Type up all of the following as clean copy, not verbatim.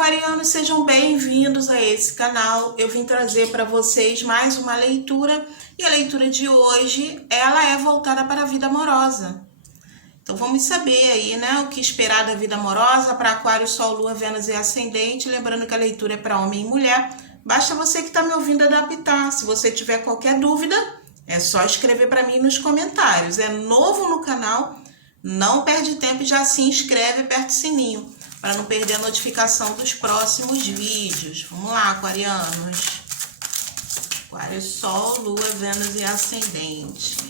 Aquarianos, sejam bem-vindos a esse canal. Eu vim trazer para vocês mais uma leitura e a leitura de hoje, ela é voltada para a vida amorosa. Então vamos saber aí, né, o que esperar da vida amorosa para Aquário, Sol, Lua, Vênus e Ascendente. Lembrando que a leitura é para homem e mulher. Basta você que está me ouvindo adaptar. Se você tiver qualquer dúvida, é só escrever para mim nos comentários. É novo no canal, não perde tempo e já se inscreve e aperta o sininho para não perder a notificação dos próximos vídeos. Vamos lá, aquarianos. Aquário, Sol, Lua, Vênus e Ascendente.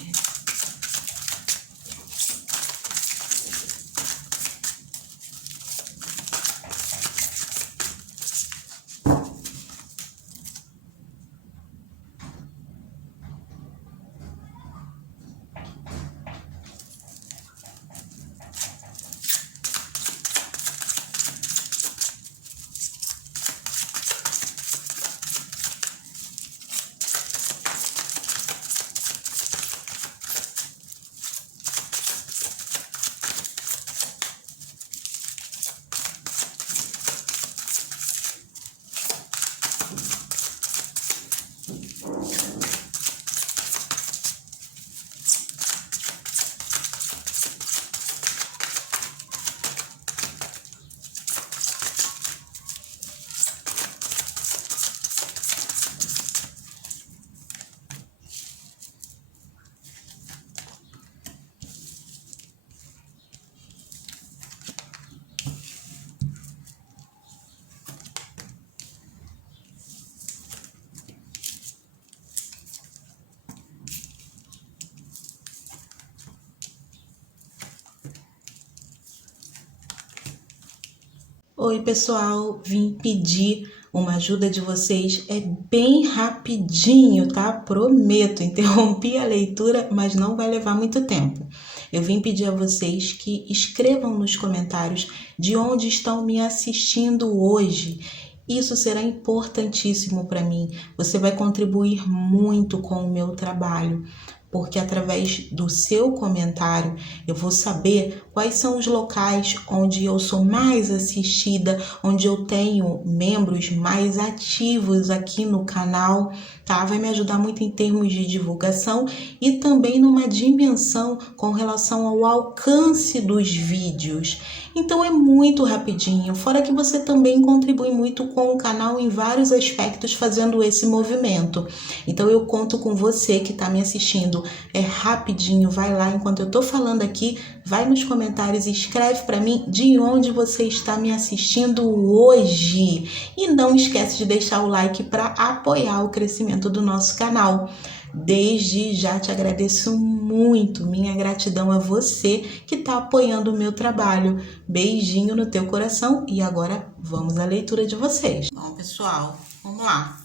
Oi pessoal, vim pedir uma ajuda de vocês, é bem rapidinho, tá? Prometo, interrompi a leitura, mas não vai levar muito tempo. Eu vim pedir a vocês que escrevam nos comentários de onde estão me assistindo hoje. Isso será importantíssimo para mim, você vai contribuir muito com o meu trabalho, porque através do seu comentário eu vou saber quais são os locais onde eu sou mais assistida, onde eu tenho membros mais ativos aqui no canal, tá? Vai me ajudar muito em termos de divulgação e também numa dimensão com relação ao alcance dos vídeos. Então é muito rapidinho, fora que você também contribui muito com o canal em vários aspectos fazendo esse movimento. Então eu conto com você que está me assistindo, é rapidinho, vai lá enquanto eu tô falando aqui, vai nos comentários e escreve para mim de onde você está me assistindo hoje. E não esquece de deixar o like para apoiar o crescimento do nosso canal. Desde já te agradeço muito, minha gratidão a você que está apoiando o meu trabalho. Beijinho no teu coração e agora vamos à leitura de vocês. Bom, pessoal, vamos lá.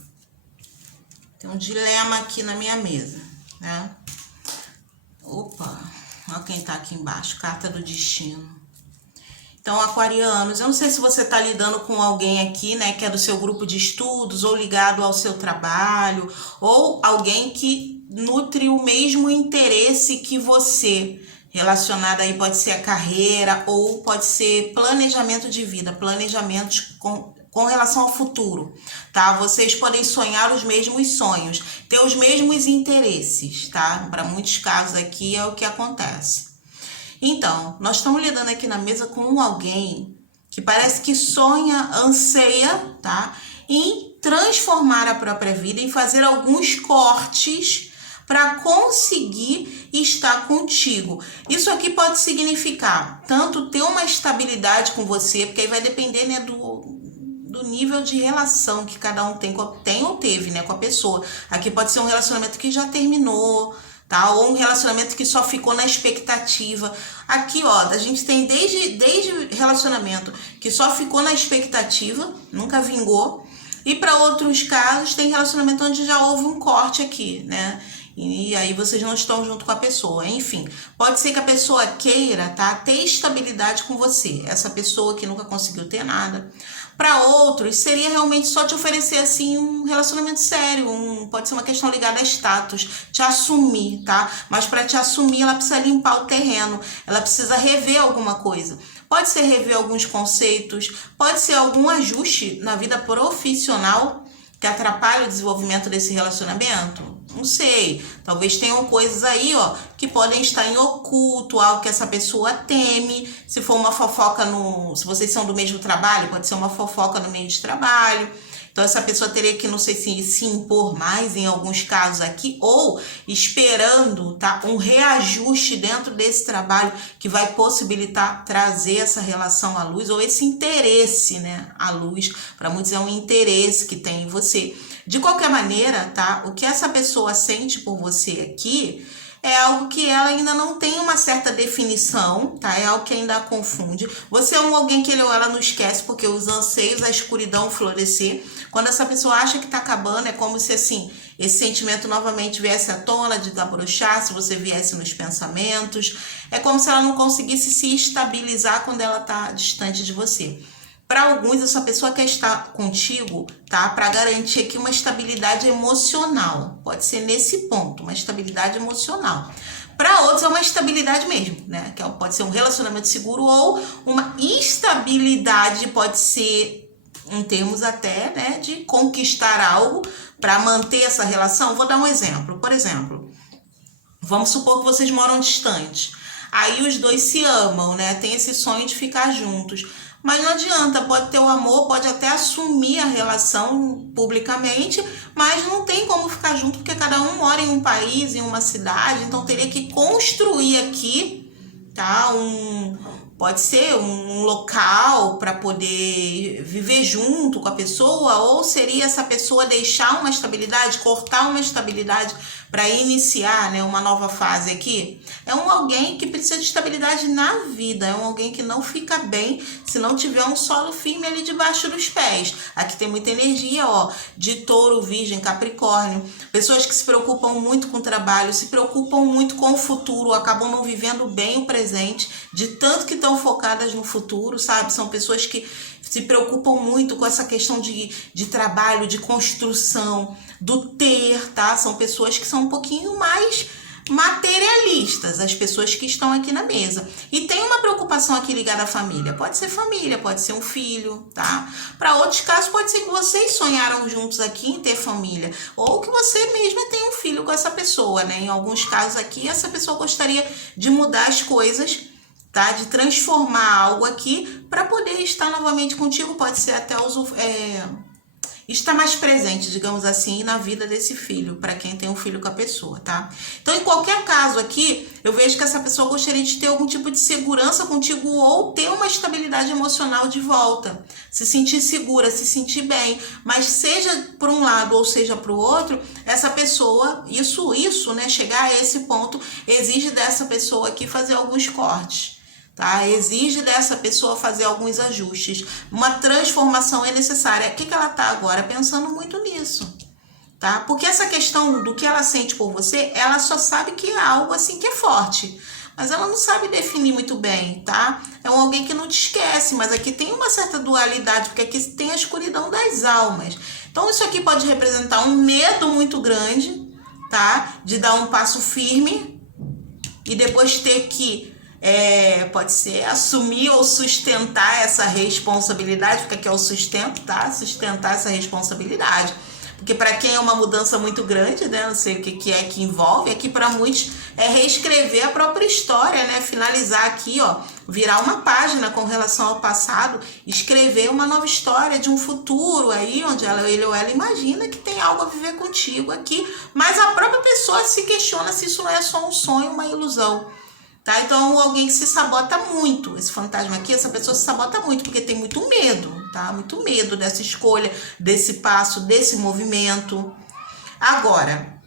Tem um dilema aqui na minha mesa, né? Opa, olha quem tá aqui embaixo, carta do destino. Então, aquarianos, eu não sei se você está lidando com alguém aqui, né, que é do seu grupo de estudos, ou ligado ao seu trabalho, ou alguém que nutre o mesmo interesse que você, relacionado aí pode ser a carreira, ou pode ser planejamento de vida, planejamentos com relação ao futuro, tá? Vocês podem sonhar os mesmos sonhos, ter os mesmos interesses, tá? Para muitos casos aqui é o que acontece. Então, nós estamos lidando aqui na mesa com alguém que parece que sonha, anseia, tá? Em transformar a própria vida, em fazer alguns cortes para conseguir estar contigo. Isso aqui pode significar tanto ter uma estabilidade com você, porque aí vai depender, né, do nível de relação que cada um tem ou teve, né, com a pessoa. Aqui pode ser um relacionamento que já terminou, tá? Ou um relacionamento que só ficou na expectativa. Aqui, ó, a gente tem desde relacionamento que só ficou na expectativa, nunca vingou, e para outros casos tem relacionamento onde já houve um corte aqui, né? E aí vocês não estão junto com a pessoa. Enfim, pode ser que a pessoa queira, tá, ter estabilidade com você. Essa pessoa que nunca conseguiu ter nada. Para outros, seria realmente só te oferecer assim um relacionamento sério, pode ser uma questão ligada a status, te assumir, tá? Mas para te assumir, ela precisa limpar o terreno, ela precisa rever alguma coisa. pode ser rever alguns conceitos, pode ser algum ajuste na vida profissional que atrapalha o desenvolvimento desse relacionamento. Não sei, talvez tenham coisas aí, ó, que podem estar em oculto, algo que essa pessoa teme. Se for uma fofoca se vocês são do mesmo trabalho, pode ser uma fofoca no meio de trabalho. Então, essa pessoa teria que, não sei se impor mais em alguns casos aqui, ou esperando, tá, um reajuste dentro desse trabalho que vai possibilitar trazer essa relação à luz, ou esse interesse, né, à luz. Para muitos é um interesse que tem em você. De qualquer maneira, tá, o que essa pessoa sente por você aqui é algo que ela ainda não tem uma certa definição, tá? É algo que ainda a confunde. Você é alguém que ele ou ela não esquece, porque os anseios, a escuridão florescer. Quando essa pessoa acha que tá acabando, é como se, assim, esse sentimento novamente viesse à tona, de desabrochar, se você viesse nos pensamentos. É como se ela não conseguisse se estabilizar quando ela tá distante de você. Para alguns, essa pessoa quer estar contigo, tá? Para garantir aqui uma estabilidade emocional. Pode ser nesse ponto, uma estabilidade emocional. Para outros, é uma estabilidade mesmo, né? Que pode ser um relacionamento seguro ou uma estabilidade, pode ser em termos até, né, de conquistar algo para manter essa relação. Vou dar um exemplo. Por exemplo, vamos supor que vocês moram distante. Aí os dois se amam, né? Tem esse sonho de ficar juntos. Mas não adianta, pode ter o amor, pode até assumir a relação publicamente, mas não tem como ficar junto, porque cada um mora em um país, em uma cidade, então teria que construir aqui, tá? Pode ser um local para poder viver junto com a pessoa, ou seria essa pessoa deixar uma estabilidade, cortar uma estabilidade para iniciar, né, uma nova fase aqui. É alguém que precisa de estabilidade na vida, é alguém que não fica bem se não tiver um solo firme ali debaixo dos pés. Aqui tem muita energia, ó, de Touro, Virgem, Capricórnio. Pessoas que se preocupam muito com o trabalho, se preocupam muito com o futuro, acabam não vivendo bem o presente, de tanto que estão focadas no futuro, sabe? São pessoas que se preocupam muito com essa questão de trabalho, de construção, do ter, tá? São pessoas que são um pouquinho mais materialistas, as pessoas que estão aqui na mesa. E tem uma preocupação aqui ligada à família. Pode ser um filho, tá? Para outros casos, pode ser que vocês sonharam juntos aqui em ter família, ou que você mesma tenha um filho com essa pessoa, né? Em alguns casos aqui, essa pessoa gostaria de mudar as coisas, tá? De transformar algo aqui para poder estar novamente contigo. Pode ser até está mais presente, digamos assim, na vida desse filho, para quem tem um filho com a pessoa, tá? Então, em qualquer caso aqui, eu vejo que essa pessoa gostaria de ter algum tipo de segurança contigo ou ter uma estabilidade emocional de volta, se sentir segura, se sentir bem, mas seja por um lado ou seja para o outro, essa pessoa, isso, né, chegar a esse ponto, exige dessa pessoa aqui fazer alguns cortes. Tá? Exige dessa pessoa fazer alguns ajustes. Uma transformação é necessária. O que ela está agora? Pensando muito nisso. Tá? Porque essa questão do que ela sente por você, ela só sabe que é algo assim que é forte. Mas ela não sabe definir muito bem, tá? É alguém que não te esquece, mas aqui tem uma certa dualidade, porque aqui tem a escuridão das almas. Então isso aqui pode representar um medo muito grande, tá? De dar um passo firme e depois ter que pode ser assumir ou sustentar essa responsabilidade, porque aqui é o sustento, tá? Sustentar essa responsabilidade. Porque para quem é uma mudança muito grande, né? Não sei o que é que envolve, aqui para muitos é reescrever a própria história, né? Finalizar aqui, ó, virar uma página com relação ao passado, escrever uma nova história de um futuro aí, onde ele ou ela imagina que tem algo a viver contigo aqui, mas a própria pessoa se questiona se isso não é só um sonho, uma ilusão. Tá? Então, alguém que se sabota muito, esse fantasma aqui, essa pessoa se sabota muito, porque tem muito medo, tá? Muito medo dessa escolha, desse passo, desse movimento. Agora,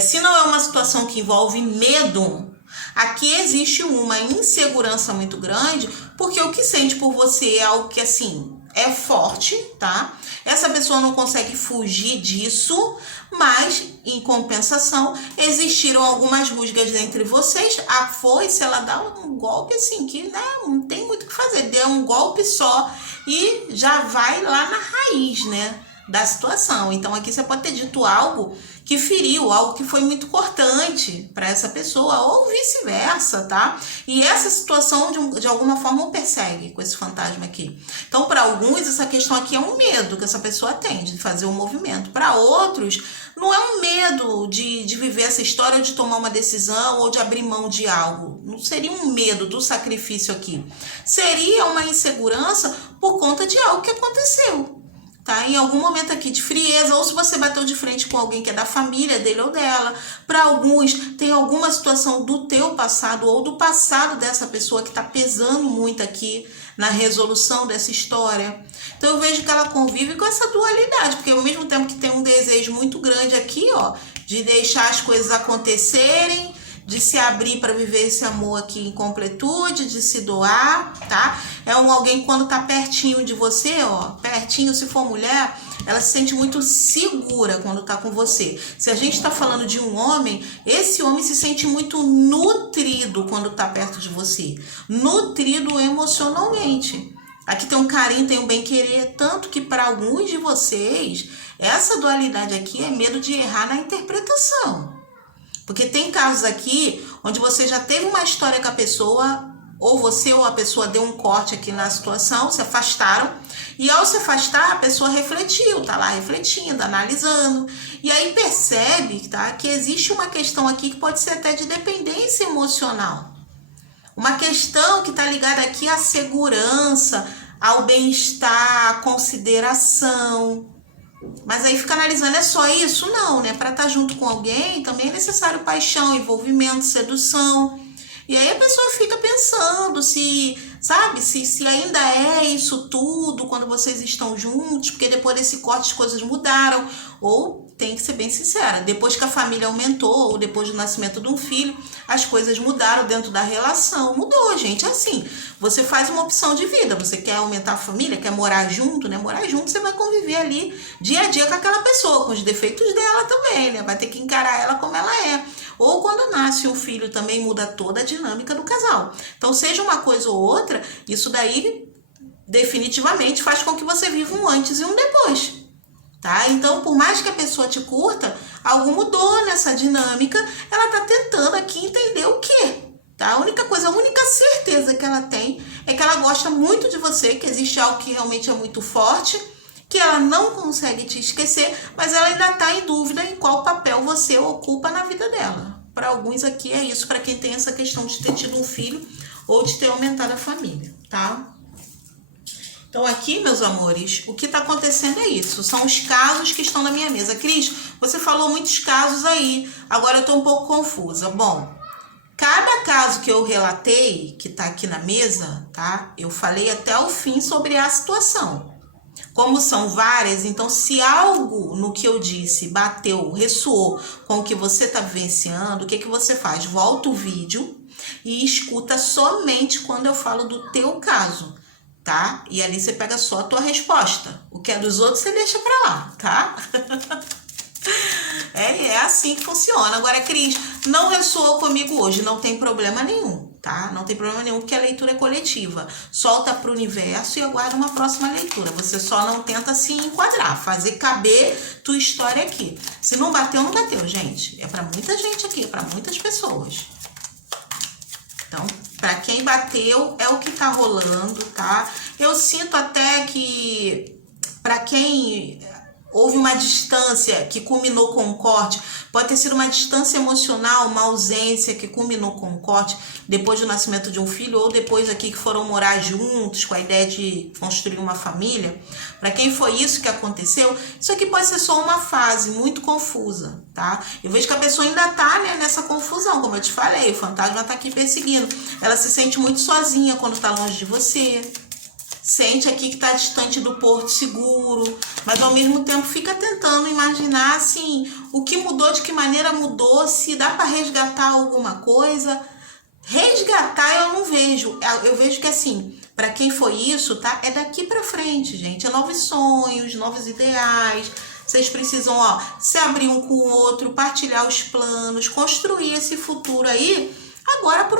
se não é uma situação que envolve medo, aqui existe uma insegurança muito grande, porque o que sente por você é algo que, assim, é forte, tá? Essa pessoa não consegue fugir disso, mas, em compensação, existiram algumas rusgas entre vocês. A foice, ela dá um golpe assim, que, né, não tem muito o que fazer. Deu um golpe só e já vai lá na raiz, né, da situação. Então, aqui você pode ter dito algo que feriu, algo que foi muito cortante para essa pessoa, ou vice-versa, tá? E essa situação, de alguma forma, o persegue com esse fantasma aqui. Então, para alguns, essa questão aqui é um medo que essa pessoa tem de fazer um movimento. Para outros, não é um medo de viver essa história, de tomar uma decisão ou de abrir mão de algo. Não seria um medo do sacrifício aqui. Seria uma insegurança por conta de algo que aconteceu. Tá? Em algum momento aqui de frieza, ou se você bateu de frente com alguém que é da família dele ou dela. Para alguns, tem alguma situação do teu passado ou do passado dessa pessoa que está pesando muito aqui na resolução dessa história. Então eu vejo que ela convive com essa dualidade, porque ao mesmo tempo que tem um desejo muito grande aqui, ó, de deixar as coisas acontecerem, de se abrir para viver esse amor aqui em completude, de se doar, tá? É alguém quando tá pertinho de você, ó, pertinho, se for mulher, ela se sente muito segura quando tá com você. Se a gente tá falando de um homem, esse homem se sente muito nutrido quando tá perto de você, nutrido emocionalmente. Aqui tem um carinho, tem um bem-querer, tanto que para alguns de vocês, essa dualidade aqui é medo de errar na interpretação. Porque tem casos aqui onde você já teve uma história com a pessoa, ou você ou a pessoa deu um corte aqui na situação, se afastaram, e ao se afastar a pessoa refletiu, tá lá refletindo, analisando, e aí percebe, tá, que existe uma questão aqui que pode ser até de dependência emocional. Uma questão que está ligada aqui à segurança, ao bem-estar, à consideração. Mas aí fica analisando, é só isso? Não, né? Para estar junto com alguém também é necessário paixão, envolvimento, sedução. E aí a pessoa fica pensando se, sabe, se ainda é isso tudo quando vocês estão juntos, porque depois desse corte as coisas mudaram. Ou, tem que ser bem sincera, depois que a família aumentou, ou depois do nascimento de um filho, as coisas mudaram dentro da relação. Mudou, gente, é assim. Você faz uma opção de vida, você quer aumentar a família, quer morar junto, né? Morar junto, você vai conviver ali dia a dia com aquela pessoa, com os defeitos dela também, né? Vai ter que encarar ela como ela é. Ou quando nasce um filho também muda toda a dinâmica do casal. Então, seja uma coisa ou outra, isso daí definitivamente faz com que você viva um antes e um depois. Tá? Então, por mais que a pessoa te curta, algo mudou nessa dinâmica, ela tá tentando aqui entender o quê? Tá? A única certeza que ela tem é que ela gosta muito de você, que existe algo que realmente é muito forte, que ela não consegue te esquecer, mas ela ainda tá em dúvida em qual papel você ocupa na vida dela. Para alguns aqui é isso, para quem tem essa questão de ter tido um filho ou de ter aumentado a família, tá? Então aqui, meus amores, o que está acontecendo é isso. São os casos que estão na minha mesa. Cris, você falou muitos casos aí. Agora eu estou um pouco confusa. Bom, cada caso que eu relatei, que está aqui na mesa, tá? Eu falei até o fim sobre a situação. Como são várias, então se algo no que eu disse bateu, ressoou com o que você está vivenciando, o que você faz? Volta o vídeo e escuta somente quando eu falo do teu caso. Tá? E ali você pega só a tua resposta. O que é dos outros você deixa pra lá, tá? É assim que funciona. Agora, Cris, não ressoou comigo hoje, não tem problema nenhum, tá? Não tem problema nenhum, porque a leitura é coletiva. Solta pro universo e aguarda uma próxima leitura. Você só não tenta se enquadrar, fazer caber tua história aqui. Se não bateu, não bateu, gente. É pra muita gente aqui, é pra muitas pessoas. Então, para quem bateu, é o que tá rolando, tá? Eu sinto até que, para quem houve uma distância que culminou com um corte, pode ter sido uma distância emocional, uma ausência que culminou com um corte depois do nascimento de um filho, ou depois aqui que foram morar juntos com a ideia de construir uma família. Para quem foi isso que aconteceu, isso aqui pode ser só uma fase muito confusa, tá? Eu vejo que a pessoa ainda tá, né, nessa confusão, como eu te falei, o fantasma tá aqui perseguindo. Ela se sente muito sozinha quando tá longe de você. Sente aqui que está distante do porto seguro, mas ao mesmo tempo fica tentando imaginar assim, o que mudou, de que maneira mudou, se dá para resgatar alguma coisa. Resgatar eu não vejo, eu vejo que assim, para quem foi isso, tá? É daqui para frente, gente, é novos sonhos, novos ideais. Vocês precisam, ó, se abrir um com o outro, partilhar os planos, construir esse futuro aí, agora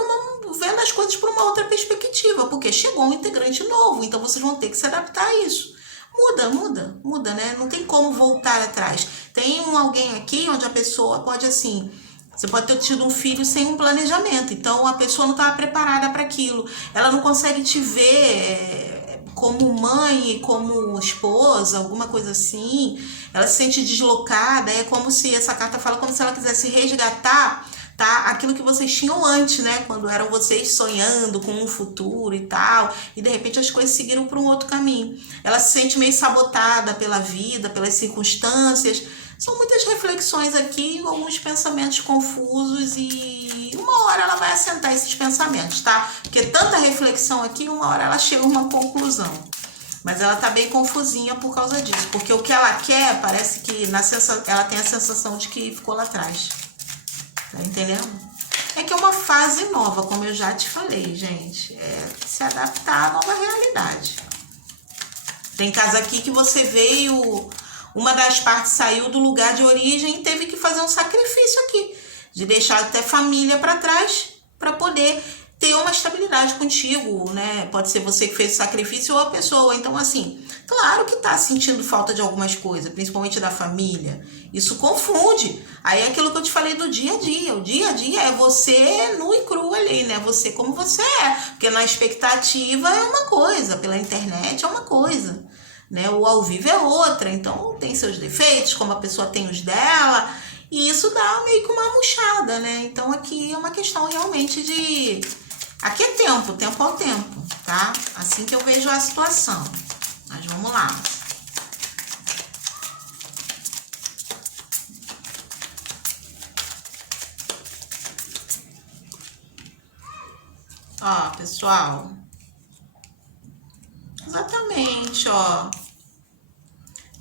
vendo as coisas por uma outra perspectiva, porque chegou um integrante novo, então vocês vão ter que se adaptar a isso. muda, né? Não tem como voltar atrás. Tem alguém aqui onde a pessoa pode, assim, você pode ter tido um filho sem um planejamento, então a pessoa não estava preparada para aquilo, ela não consegue te ver como mãe, como esposa, alguma coisa assim, ela se sente deslocada, é como se, essa carta fala como se ela quisesse resgatar, tá, aquilo que vocês tinham antes, né, quando eram vocês sonhando com um futuro e tal, e de repente as coisas seguiram para um outro caminho. Ela se sente meio sabotada pela vida, pelas circunstâncias. São muitas reflexões aqui, alguns pensamentos confusos, e uma hora ela vai assentar esses pensamentos, tá? Porque tanta reflexão aqui, uma hora ela chega a uma conclusão. Mas ela tá bem confusinha por causa disso, porque o que ela quer, parece que ela tem a sensação de que ficou lá atrás. Tá entendendo? É que é uma fase nova, como eu já te falei, gente. É se adaptar à nova realidade. Tem caso aqui que você veio, uma das partes saiu do lugar de origem e teve que fazer um sacrifício aqui, de deixar até família para trás para poder ter uma estabilidade contigo, né? Pode ser você que fez o sacrifício ou a pessoa. Então, assim, claro que tá sentindo falta de algumas coisas, principalmente da família. Isso confunde. Aí é aquilo que eu te falei do dia a dia. O dia a dia é você nu e cru ali, né? Você como você é. Porque na expectativa é uma coisa, pela internet é uma coisa, né? O ao vivo é outra. Então tem seus defeitos, como a pessoa tem os dela. E isso dá meio que uma murchada, né? Então aqui é uma questão realmente de... Aqui é tempo ao tempo, tá? Assim que eu vejo a situação. Mas vamos lá. Ó, pessoal. Exatamente, ó.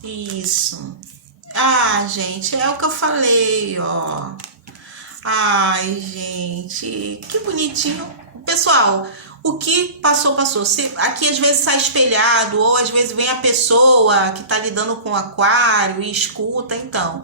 Isso. Ah, gente, é o que eu falei, ó. Ai, gente, que bonitinho. Pessoal, o que passou, passou. Aqui às vezes sai espelhado, ou às vezes vem a pessoa que tá lidando com o aquário e escuta. Então,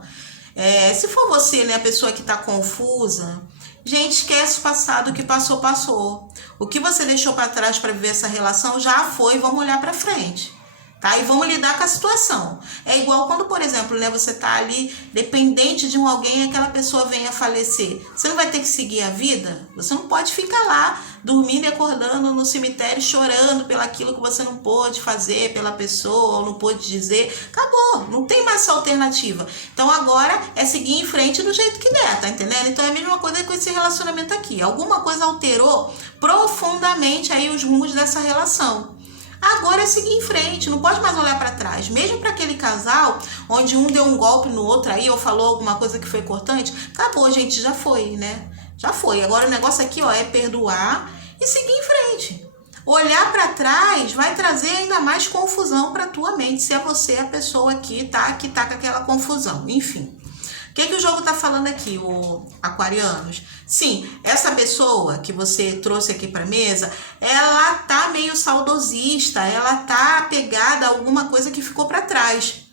se for você, né, a pessoa que tá confusa, gente, esquece o passado, o que passou, passou. O que você deixou para trás para viver essa relação já foi, vamos olhar para frente. Tá? E vamos lidar com a situação. É igual quando, por exemplo, né, você tá ali dependente de alguém e aquela pessoa venha a falecer. Você não vai ter que seguir a vida? Você não pode ficar lá dormindo e acordando no cemitério chorando pelaquilo que você não pôde fazer pela pessoa ou não pôde dizer. Acabou, não tem mais essa alternativa. Então agora é seguir em frente do jeito que der, tá entendendo? Então é a mesma coisa com esse relacionamento aqui. Alguma coisa alterou profundamente aí os rumos dessa relação. Agora é seguir em frente, não pode mais olhar para trás. Mesmo para aquele casal, onde um deu um golpe no outro aí, ou falou alguma coisa que foi cortante, acabou, gente, já foi, né? Já foi. Agora o negócio aqui, ó, é perdoar e seguir em frente. Olhar para trás vai trazer ainda mais confusão para tua mente, se é você a pessoa que tá com aquela confusão. Enfim. O que o jogo tá falando aqui, o aquarianos? Sim, essa pessoa que você trouxe aqui para mesa, ela tá meio saudosista, ela tá apegada a alguma coisa que ficou para trás.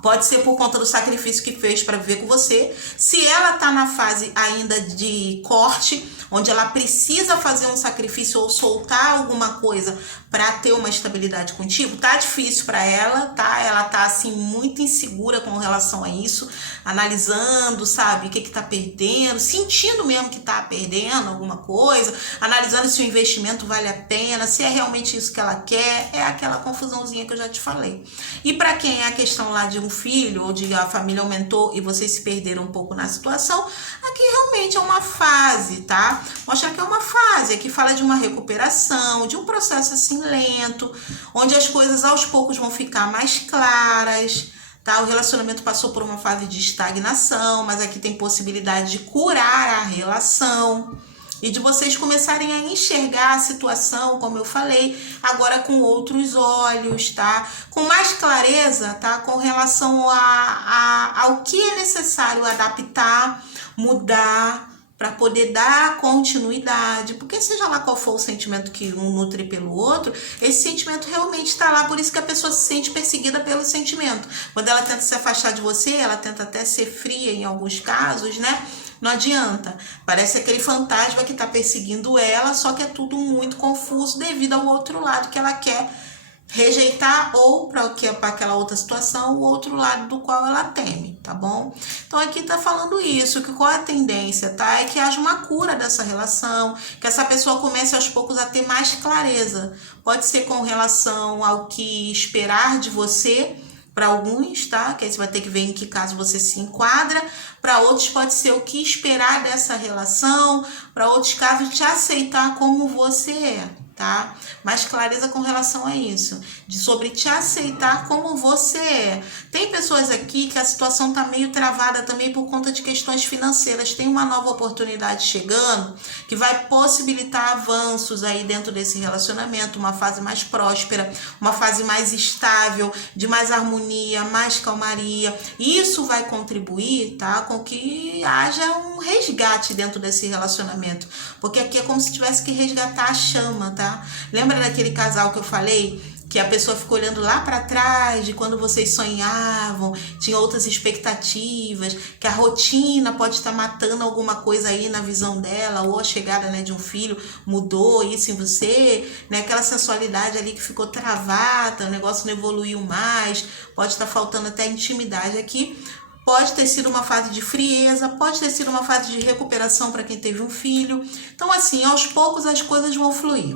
Pode ser por conta do sacrifício que fez para viver com você. Se ela tá na fase ainda de corte, onde ela precisa fazer um sacrifício ou soltar alguma coisa para ter uma estabilidade contigo, tá difícil para ela, tá? Ela tá assim muito insegura com relação a isso, analisando, sabe, o que tá perdendo, sentindo mesmo que tá perdendo alguma coisa, analisando se o investimento vale a pena, se é realmente isso que ela quer, é aquela confusãozinha que eu já te falei. E para quem é a questão lá de um filho ou de a família aumentou e vocês se perderam um pouco na situação, aqui realmente é uma fase, tá? Mostra que é uma fase, aqui fala de uma recuperação, de um processo assim lento, onde as coisas aos poucos vão ficar mais claras, tá? O relacionamento passou por uma fase de estagnação, mas aqui tem possibilidade de curar a relação e de vocês começarem a enxergar a situação, como eu falei, agora com outros olhos, tá? Com mais clareza, tá? Com relação ao que é necessário adaptar, mudar, para poder dar continuidade, porque seja lá qual for o sentimento que um nutre pelo outro, esse sentimento realmente está lá, por isso que a pessoa se sente perseguida pelo sentimento. Quando ela tenta se afastar de você, ela tenta até ser fria em alguns casos, né? Não adianta, parece aquele fantasma que está perseguindo ela, só que é tudo muito confuso devido ao outro lado que ela quer rejeitar ou para aquela outra situação, o outro lado do qual ela teme, tá bom? Então aqui tá falando isso, que qual é a tendência, tá? É que haja uma cura dessa relação, que essa pessoa comece aos poucos a ter mais clareza. Pode ser com relação ao que esperar de você, para alguns, tá? Que aí você vai ter que ver em que caso você se enquadra. Para outros pode ser o que esperar dessa relação. Para outros casos, te aceitar como você é, tá? Mais clareza com relação a isso, sobre te aceitar como você é. Tem pessoas aqui que a situação tá meio travada também por conta de questões financeiras. Tem uma nova oportunidade chegando que vai possibilitar avanços aí dentro desse relacionamento, uma fase mais próspera, uma fase mais estável, de mais harmonia, mais calmaria. Isso vai contribuir, tá, com que haja um resgate dentro desse relacionamento, porque aqui é como se tivesse que resgatar a chama, tá? Lembra daquele casal que eu falei? Que a pessoa ficou olhando lá para trás de quando vocês sonhavam, tinha outras expectativas, que a rotina pode estar matando alguma coisa aí na visão dela, ou a chegada, né, de um filho mudou isso em você, né? Aquela sensualidade ali que ficou travada, o negócio não evoluiu mais, pode estar faltando até intimidade aqui. Pode ter sido uma fase de frieza, pode ter sido uma fase de recuperação para quem teve um filho. Então, assim, aos poucos as coisas vão fluir.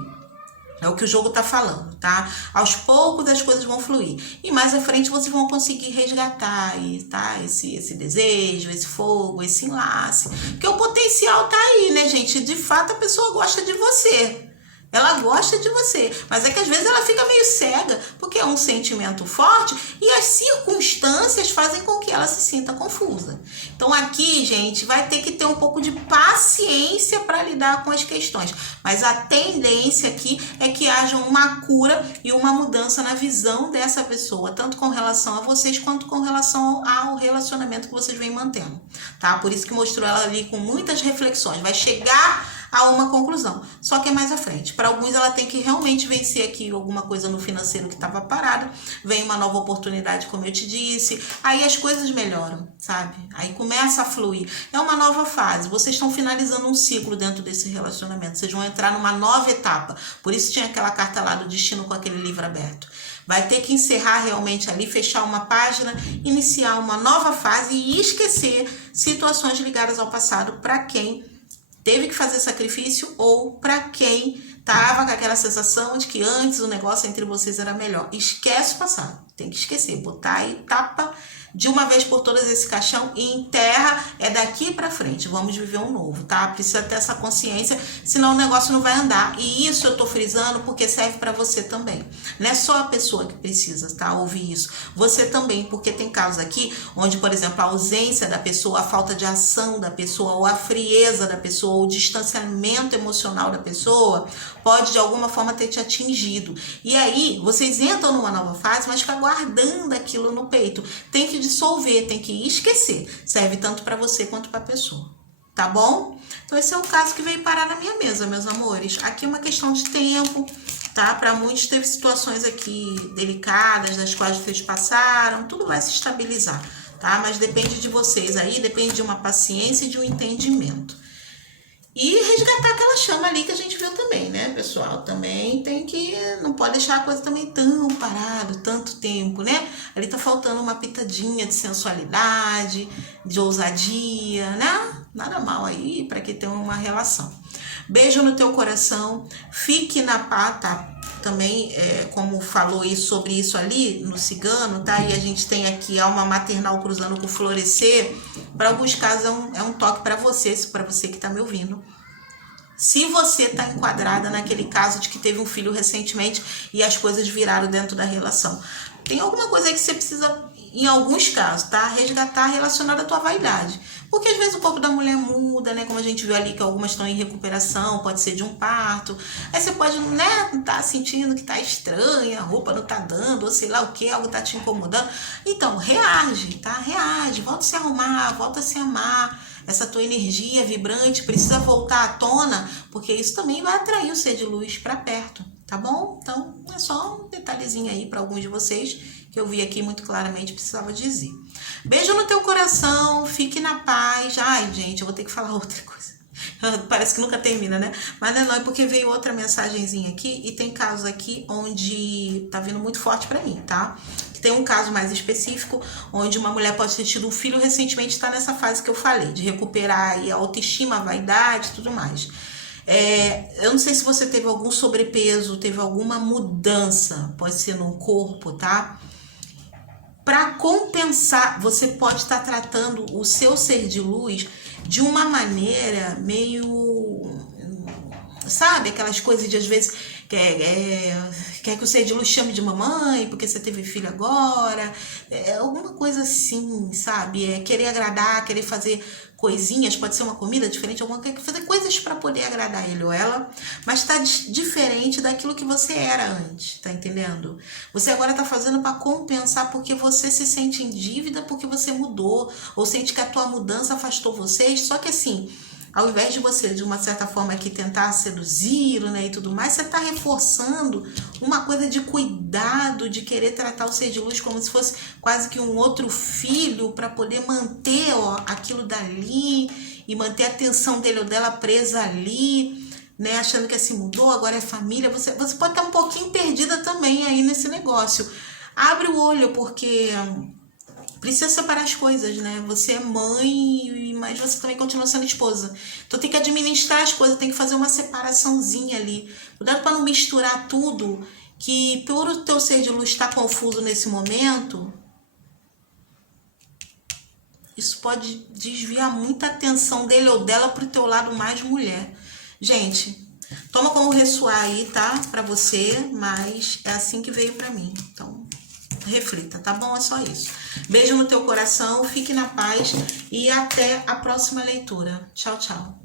É o que o jogo tá falando, tá? Aos poucos as coisas vão fluir. E mais à frente vocês vão conseguir resgatar aí, tá? Esse desejo, esse fogo, esse enlace. Porque o potencial tá aí, né, gente? De fato a pessoa gosta de você. Ela gosta de você, mas é que às vezes ela fica meio cega, porque é um sentimento forte e as circunstâncias fazem com que ela se sinta confusa. Então aqui, gente, vai ter que ter um pouco de paciência para lidar com as questões, mas a tendência aqui é que haja uma cura e uma mudança na visão dessa pessoa, tanto com relação a vocês quanto com relação ao relacionamento que vocês vêm mantendo, tá? Por isso que mostrou ela ali com muitas reflexões, vai chegar a uma conclusão, só que é mais à frente. Para alguns ela tem que realmente vencer aqui alguma coisa no financeiro que estava parada, vem uma nova oportunidade, como eu te disse, aí as coisas melhoram, sabe? Aí começa a fluir, é uma nova fase, vocês estão finalizando um ciclo dentro desse relacionamento, vocês vão entrar numa nova etapa, por isso tinha aquela carta lá do destino com aquele livro aberto. Vai ter que encerrar realmente ali, fechar uma página, iniciar uma nova fase e esquecer situações ligadas ao passado para quem teve que fazer sacrifício ou para quem tava com aquela sensação de que antes o negócio entre vocês era melhor. Esquece o passado, tem que esquecer, botar aí, tapa de uma vez por todas esse caixão e enterra, é daqui para frente, vamos viver um novo, tá? Precisa ter essa consciência, senão o negócio não vai andar. E isso eu tô frisando porque serve para você também. Não é só a pessoa que precisa, tá? Ouvir isso. Você também, porque tem casos aqui onde, por exemplo, a ausência da pessoa, a falta de ação da pessoa, ou a frieza da pessoa, ou o distanciamento emocional da pessoa, pode de alguma forma ter te atingido. E aí, vocês entram numa nova fase, mas fica guardando aquilo no peito. Tem que dissolver, tem que esquecer. Serve tanto para você quanto para a pessoa. Tá bom? Então esse é o caso que veio parar na minha mesa, meus amores. Aqui é uma questão de tempo, tá? Para muitos teve situações aqui delicadas, das quais vocês passaram, tudo vai se estabilizar, tá? Mas depende de vocês aí, depende de uma paciência e de um entendimento. E resgatar aquela chama ali que a gente viu também, né, pessoal? Também tem que... Não pode deixar a coisa também tão parada, tanto tempo, né? Ali tá faltando uma pitadinha de sensualidade, de ousadia, né? Nada mal aí para que tenha uma relação. Beijo no teu coração. Fique na paz, tá? Também, como falou sobre isso ali no cigano, tá? E a gente tem aqui alma maternal cruzando com florescer. Para alguns casos é um toque para você que tá me ouvindo. Se você tá enquadrada naquele caso de que teve um filho recentemente e as coisas viraram dentro da relação. Tem alguma coisa aí que você precisa, em alguns casos, tá? Resgatar relacionada à tua vaidade. Porque às vezes o corpo da mulher muda, né? Como a gente viu ali que algumas estão em recuperação, pode ser de um parto. Aí você pode, né, tá sentindo que tá estranha, a roupa não tá dando, ou sei lá o que, algo tá te incomodando. Então, reage, tá? Reage, volta a se arrumar, volta a se amar. Essa tua energia vibrante precisa voltar à tona, porque isso também vai atrair o ser de luz para perto, tá bom? Então, é só um detalhezinho aí para alguns de vocês que eu vi aqui muito claramente, precisava dizer. Beijo no teu coração, fique na paz. Ai, gente, eu vou ter que falar outra coisa. Parece que nunca termina, né? Mas não é porque veio outra mensagenzinha aqui e tem casos aqui onde tá vindo muito forte pra mim, tá? Tem um caso mais específico onde uma mulher pode ter tido um filho recentemente, está nessa fase que eu falei, de recuperar aí a autoestima, a vaidade e tudo mais. Eu não sei se você teve algum sobrepeso, teve alguma mudança, pode ser no corpo, tá? Para compensar, você pode estar tratando o seu ser de luz de uma maneira meio, sabe, aquelas coisas de às vezes quer que o ser de luz chame de mamãe porque você teve filho agora, alguma coisa assim, sabe? Querer agradar, querer fazer coisinhas, pode ser uma comida diferente, alguma coisa, fazer coisas para poder agradar ele ou ela, mas tá diferente daquilo que você era antes, tá entendendo? Você agora tá fazendo para compensar porque você se sente em dívida porque você mudou, ou sente que a tua mudança afastou vocês, só que assim, ao invés de você, de uma certa forma, aqui tentar seduzi-lo, né, e tudo mais, você está reforçando uma coisa de cuidado, de querer tratar o ser de luz como se fosse quase que um outro filho, para poder manter, ó, aquilo dali e manter a atenção dele ou dela presa ali, né, achando que assim mudou, agora é família. Você pode estar um pouquinho perdida também aí nesse negócio. Abre o olho, porque precisa separar as coisas, né? Você é mãe, mas você também continua sendo esposa. Então tem que administrar as coisas, tem que fazer uma separaçãozinha ali. Cuidado para não misturar tudo, que por o teu ser de luz estar confuso nesse momento, isso pode desviar muita atenção dele ou dela pro teu lado mais mulher. Gente, toma como ressoar aí, tá? Pra você, mas é assim que veio pra mim. Então, reflita, tá bom? É só isso. Beijo no teu coração, fique na paz e até a próxima leitura. Tchau, tchau.